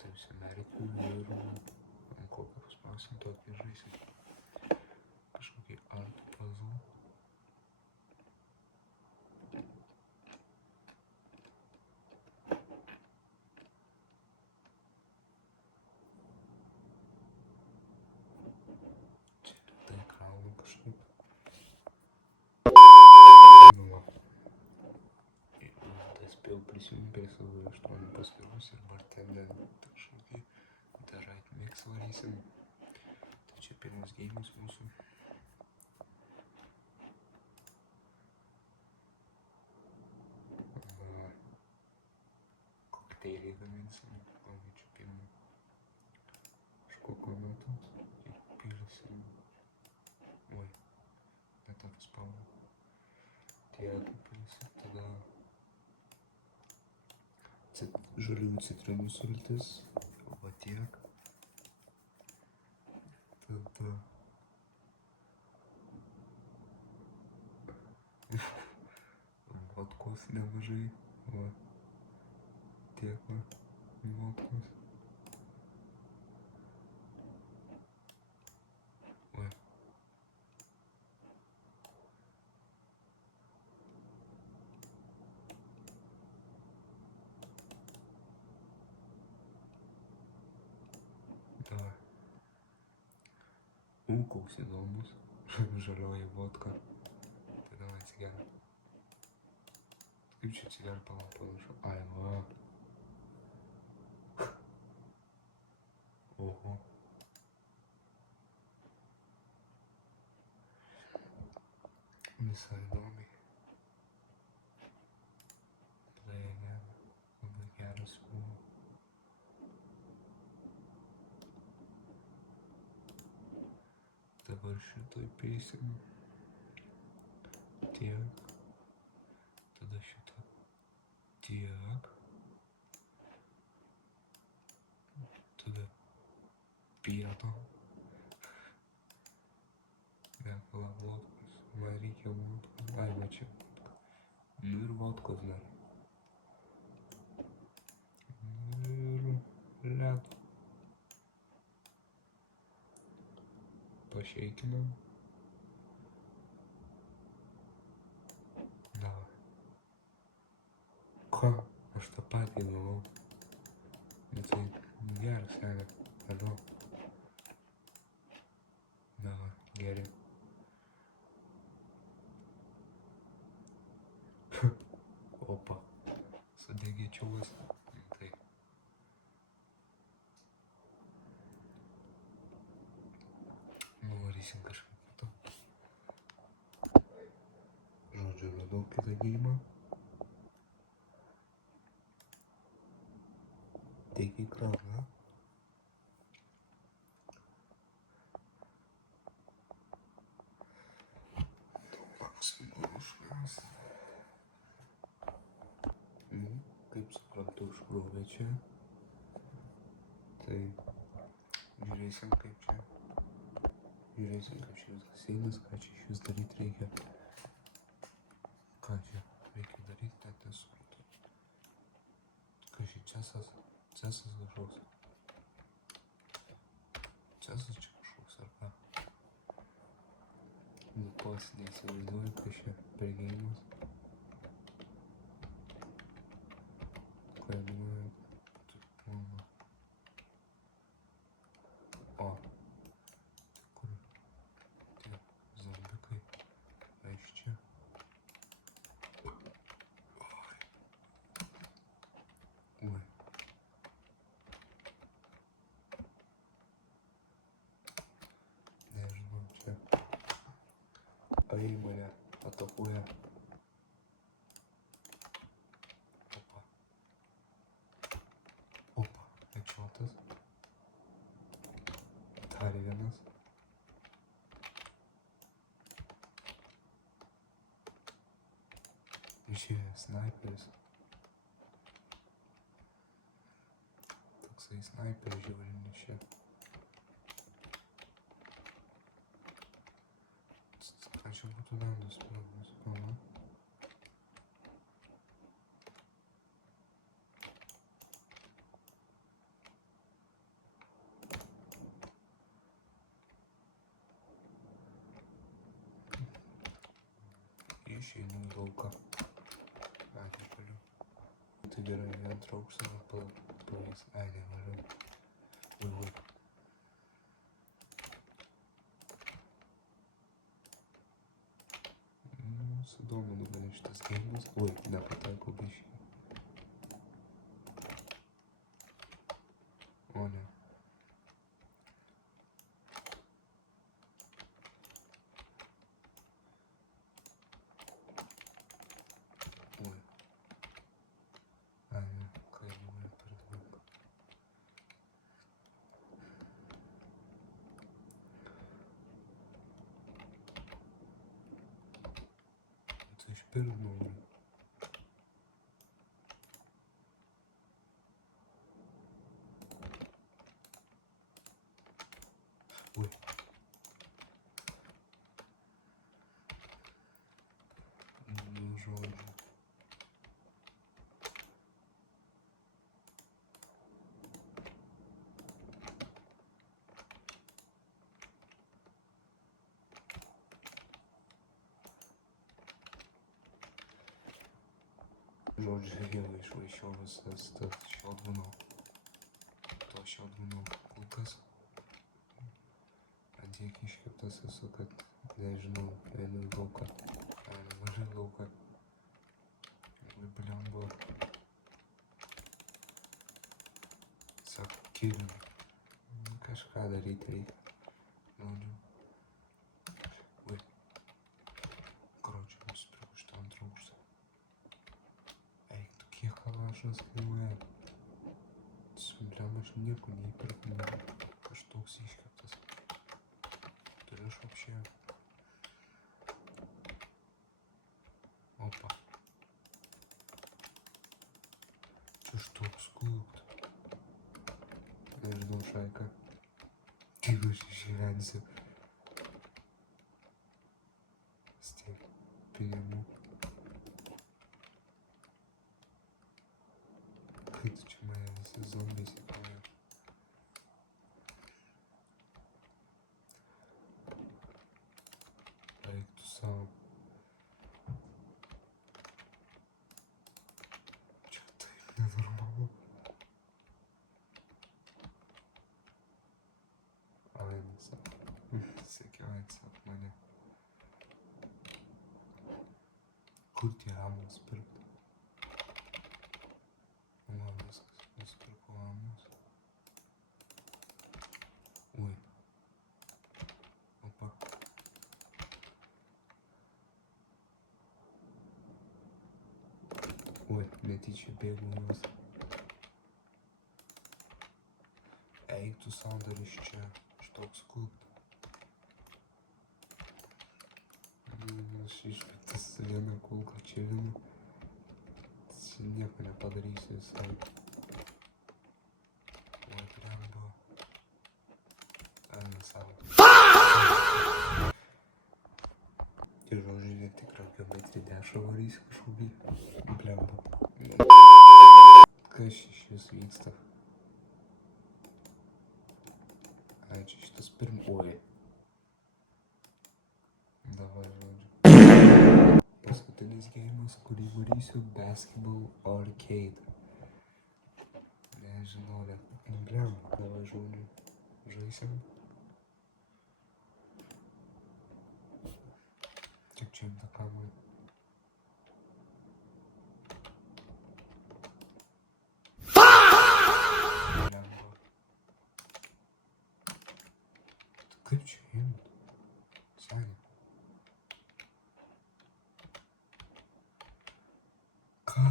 tai užsimerkiu ir ant kokio paspausim tokį žaisim. Kažkokį art puzzle. Čia tai kraunu kažkaip. Nu va. Tai spėjau prisijungti prie savo 8 paskyros ir bartender kažkokį The Right Mix varysim. Tai čia pirmas geimas mūsų. Kokteiliai gaminsim, galbūt čia pirmą kažkokio metu įpilsim. Oi, ne tą paspaudžiu. Tiek įpilsim, tada žaliųjų citrinų sultis, va tiek. Tada vodkos nemažai, va tiek va vodkos. Va. Davai. Koks įdomus. Žalioji vodka. Tai davai atsigerti. Kaip čia atsigerti panašu? Ai, va. Oho. Visai įdomiai. Labai geras buvo. Dabar šitoj peisim. Tiek. Tada šitą. Tiek. Tada pieno. Nepala vodkos. Man reikia vodkos. Ai, va čia vodka. Nu ir vodkos dar. Ir ledo. Pašeikinam. Davai. Ką? Aš tą patį galvau. Bet tai geras, ne? Tada. Davai, geri. Opa. Sudegė čiūvas. Tai. Nuvarysim kažką kito. Žodžiu, radau kitą geimą. Teik į kraną. Maksimum užkras. Nu, kaip suprantu, užkrovė čia. Tai žiūrėsim kaip čia. Žiūrėsim kaip čia viskas einas, ką čia iš vis daryti reikia. Ką čia reikia daryti, net nesuprantu. Kas čia cesas? Cesas kažkoks. Cesas čia kažkoks ar ką? Nu, pas neįsivaizduoju, kas čia per geimas. Kainuoja plano. O. Kur? Tie zombikai. Aš čia. Oi. Nežinau, čia. Ai, mane atakuoja. Opa. Opa, headshot'as. Dar vienas. Išėjo snaiperis. Toksai snaiperis žiaurinis čia. Ką čia būtų dandas, nesuprantu. išeinu į lauką. Ačiū, galiu. Tai gerai, antrą aukštą palais. Ai, nevažiuoju. Ui. Sudomino mane šitas gėjimas. Oi, nepataiko biškį. O ne. Oi. Ai, ne, kainuoja per daug. Tai aš per noriu. Oi. Nu, žodžiu. Žodžiu, jau išvaišiau visas tas šaudmenų. To šaudmenų kulkas. Ant tiek iškeptas esu, kad nežinau, einu į lauką. Ai, nemažai lauką. Labai blemba. Sako, Kirin. Kažką daryti reikia. Žodžiu. Ui. Kročiu, nusipirkau šitą antrą aukštą. Eik, tu kiek kalašas kainuoja. Blemba, aš nieko neįpirkau. Aš toks iškeptas. Turiu aš вообще. Опа. Čia aš toks kulkt. Nežinau, šaika. Kaip aš išgyvensiu. Vis tiek pinigų. Kai tu čia mane visi zombiai sekioja. Eik tu savo. Čia taip nenormalu. Ainas. Sekiojat savo mane. Kur tie amos pirkti? Man viskas. Nusipirkau amos. Ui. Opa. Oi, netyčia bėgau juos. Eik tu sau dar iš čia. Aš toks kulkt. Aš išpirktas vieną kulką čia vieną. Čia nieko nepadarysiu visai. Oi, blemba. Ai, nesavo. Ir žodžiu, netikra geometrinė dešra varysi kažkokį. Blemba. Kas iš vis vyksta? Ai, čia šitas Oi. Davai, žodžiu. Paskutinis gėjimas, kurį varysiu, Basketball Arcade. Nežinau, net. Blemba. Davai, žodžiu. Žaisim. Tik čia imta kamuolį. Blemba. Kaip čia imt? Sąjunga. Ką?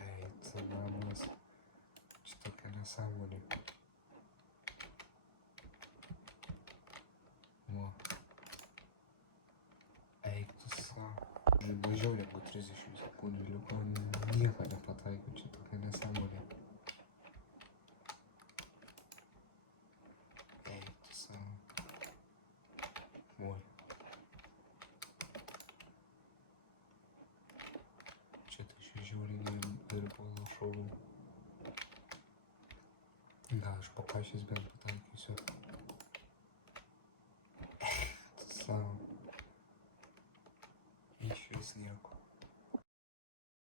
Ei, tu namas. Čia tokia nesąmonė. O. Eik tu savo. Mažiau negu 30 sekundžių liko, nieko nepataikau, čia tokia nesąmonė. Eik tu savo. Oi. Čia tai šį žiūrinį ir polo šovų. Gal aš paprašęs bent patam